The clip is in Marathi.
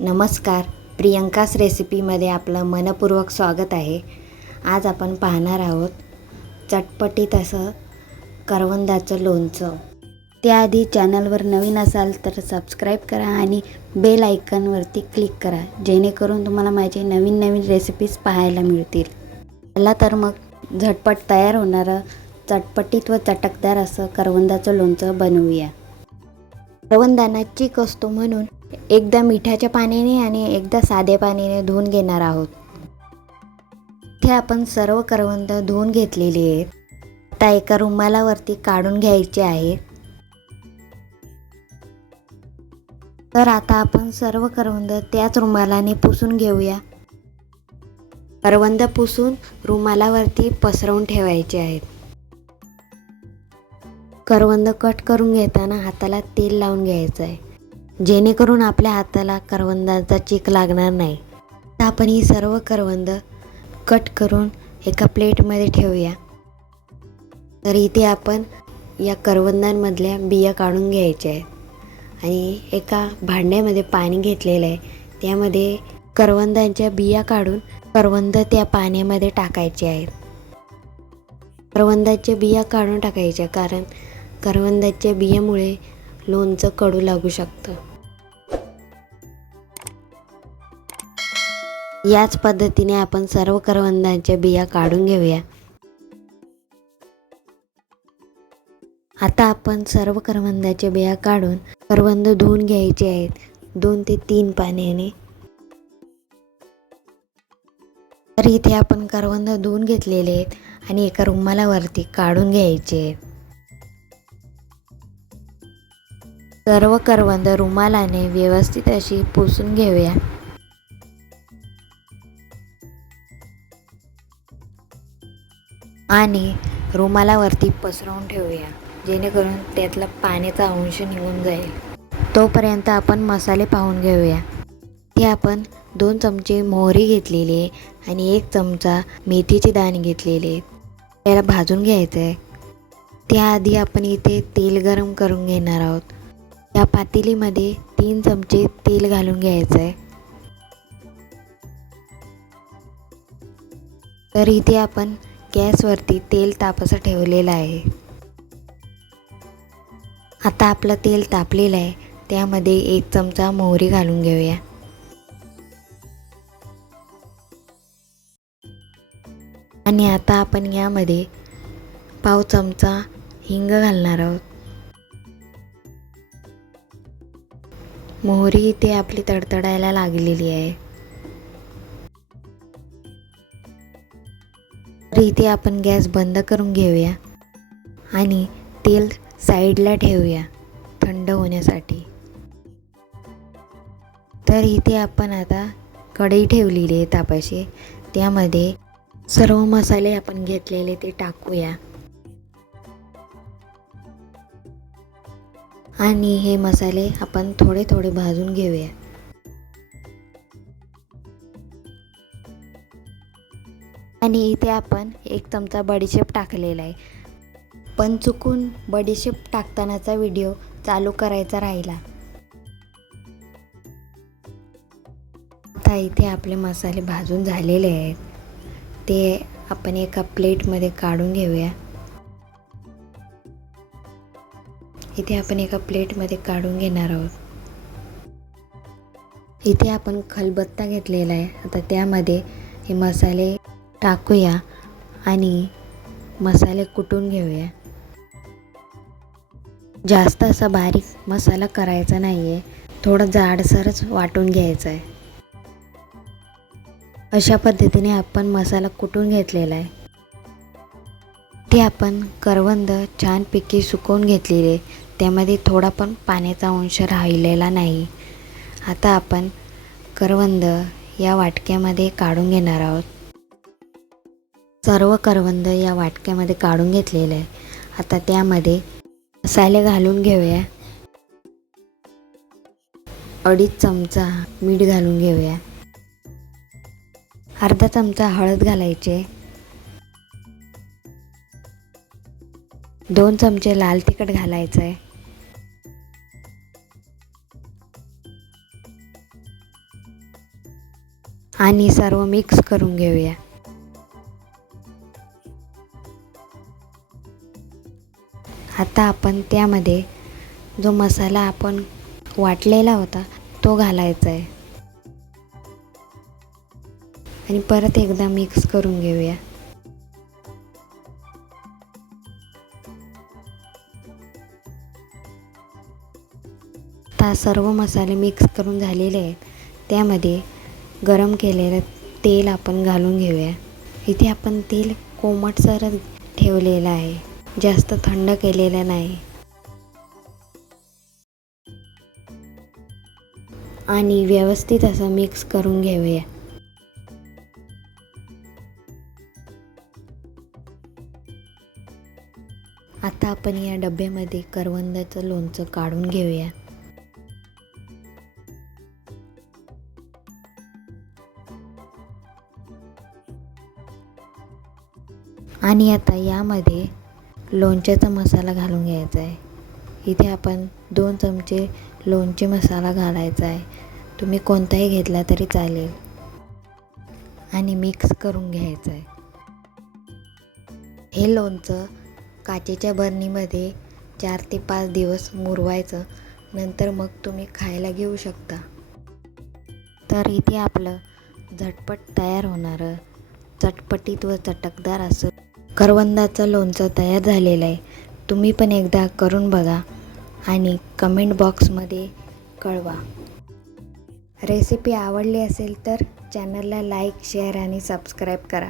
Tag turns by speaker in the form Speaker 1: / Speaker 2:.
Speaker 1: नमस्कार. प्रियंकास रेसिपीमध्ये आपलं मनपूर्वक स्वागत आहे. आज आपण पाहणार आहोत चटपटीत असं करवंदाचं लोणचं. त्याआधी चॅनलवर नवीन असाल तर सबस्क्राईब करा आणि बेल आयकनवरती क्लिक करा जेणेकरून तुम्हाला माझे नवीन नवीन रेसिपीज पाहायला मिळतील. चला तर मग झटपट तयार होणारं चटपटीत व चटकदार असं करवंदाचं लोणचं बनवूया. करवंदांना चीक असतो म्हणून एकदा मिठाच्या पाण्याने आणि एकदा साध्या पाण्याने धुवून घेणार आहोत. इथे आपण सर्व करवंद धुवून घेतलेली आहेत. आता एका रुमालावरती काढून घ्यायचे आहेत तर आता आपण सर्व करवंद त्याच रुमालाने पुसून घेऊया. करवंद पुसून रुमालावरती पसरवून ठेवायचे आहेत. करवंद कट करून घेताना हाताला तेल लावून घ्यायचं आहे जेणेकरून आपल्या हाताला करवंदाचा चीक लागणार नाही. तर आपण ही सर्व करवंद कट करून एका प्लेटमध्ये ठेवूया. तर इथे आपण या करवंदांमधल्या बिया काढून घ्यायच्या आहेत आणि एका भांड्यामध्ये पाणी घेतलेलं आहे. त्यामध्ये करवंदांच्या बिया काढून करवंद त्या पाण्यामध्ये टाकायचे आहेत. करवंदाच्या बिया काढून टाकायच्या कारण करवंदाच्या बियामुळे लोणचं कडू लागू शकतं. याच पद्धतीने आपण सर्व करवंदांच्या बिया काढून घेऊया. आता आपण सर्व करवंदाच्या बिया काढून करवंद धुवून घ्यायचे आहेत. दोन ते तीन पाण्याने. तर इथे आपण करवंद धुवून घेतलेले आहेत आणि एका रुमालावरती काढून घ्यायचे आहेत. सर्व करवंद रुमालाने व्यवस्थित अशी पुसून घेऊया. आणि रुमालावरती पसरवून ठेवूया जेणेकरून त्यातला पाण्याचा अंश निघून जाईल. तोपर्यंत आपण मसाले पाहून घेऊया. ते आपण दोन चमचे मोहरी घेतलेली आहे आणि एक चमचा मेथीचे दाणे घेतलेले त्याला भाजून घ्यायचं आहे त्याआधी आपण इथे तेल गरम करून घेणार आहोत. या पातेलीमध्ये तीन चमचे तेल घालून घ्यायचं आहे. तर इथे आपण गॅसवरती तेल तापसं ठेवलेलं आहे. आता आपलं तेल तापलेलं आहे. त्यामध्ये एक चमचा मोहरी घालून घेऊया. आणि आता आपण यामध्ये पाव चमचा हिंग घालणार आहोत. मोहरी इथे आपली तडतडायला लागलेली आहे. तर इथे आपण गॅस बंद करून घेऊया आणि तेल साईडला ठेवूया थंड होण्यासाठी. तर इथे आपण आता कढई ठेवलेली आहे तापाशी. त्यामध्ये सर्व मसाले आपण घेतलेले ते टाकूया. आणि हे मसाले आपण थोडे थोडे भाजून घेऊया. आणि इथे आपण एक चमचा बडीशेप टाकलेला आहे. पण चुकून बडीशेप टाकतानाचा व्हिडिओ चालू करायचा राहिला. आता इथे आपले मसाले भाजून झालेले आहेत. ते आपण एका प्लेटमध्ये काढून घेऊया. इथे आपण एका प्लेटमध्ये काढून घेणार आहोत. इथे आपण खलबत्ता घेतलेला आहे. आता त्यामध्ये हे मसाले टाकूया आणि मसाले कुटून घेऊया. जास्त असा बारीक मसाला करायचा नाही आहे थोडं जाडसरच वाटून घ्यायचं आहे. अशा पद्धतीने आपण मसाला कुटून घेतलेला आहे. ते आपण करवंद छानपैकी सुकवून घेतलेले त्यामध्ये थोडा पण पाण्याचा अंश राहिलेला नाही. आता आपण करवंद या वाटक्यामध्ये काढून घेणार आहोत. सर्व करवंद या वाटक्यामध्ये काढून घेतलेलं आहे आता त्यामध्ये मसाले घालून घेऊया. अडीच चमचा मीठ घालून घेऊया. अर्धा चमचा हळद घालायचे. दोन चमचे लाल तिखट घालायचं आहे आणि सर्व मिक्स करून घेऊया. आता आपण त्यामध्ये जो मसाला आपण वाटलेला होता तो घालायचा आहे. आणि परत एकदा मिक्स करून घेऊया. आता सर्व मसाले मिक्स करून झालेले आहेत. त्यामध्ये गरम केलेलं तेल आपण घालून घेऊया. इथे आपण तेल कोमटसरच ठेवलेलं आहे. जास्त थंड केलेलं नाही. आणि व्यवस्थित असं मिक्स करून घेऊया. आता आपण या डब्यामध्ये करवंदाचं लोणचं काढून घेऊया. आणि आता यामध्ये लोणच्याचा मसाला घालून घ्यायचा आहे. इथे आपण दोन चमचे लोणचे मसाला घालायचा आहे. तुम्ही कोणताही घेतला तरी चालेल. आणि मिक्स करून घ्यायचं आहे. हे लोणचं काचेच्या बरणीमध्ये चार ते पाच दिवस मुरवायचं. नंतर मग तुम्ही खायला घेऊ शकता. तर इथे आपलं झटपट तयार होणारं चटपटीत व चटकदार असं करवंदाचं लोणचं तयार झालेलं आहे. तुम्ही पण एकदा करून बघा आणि कमेंट बॉक्समध्ये कळवा. रेसिपी आवडली असेल तर चॅनलला लाईक शेअर आणि सबस्क्राईब करा.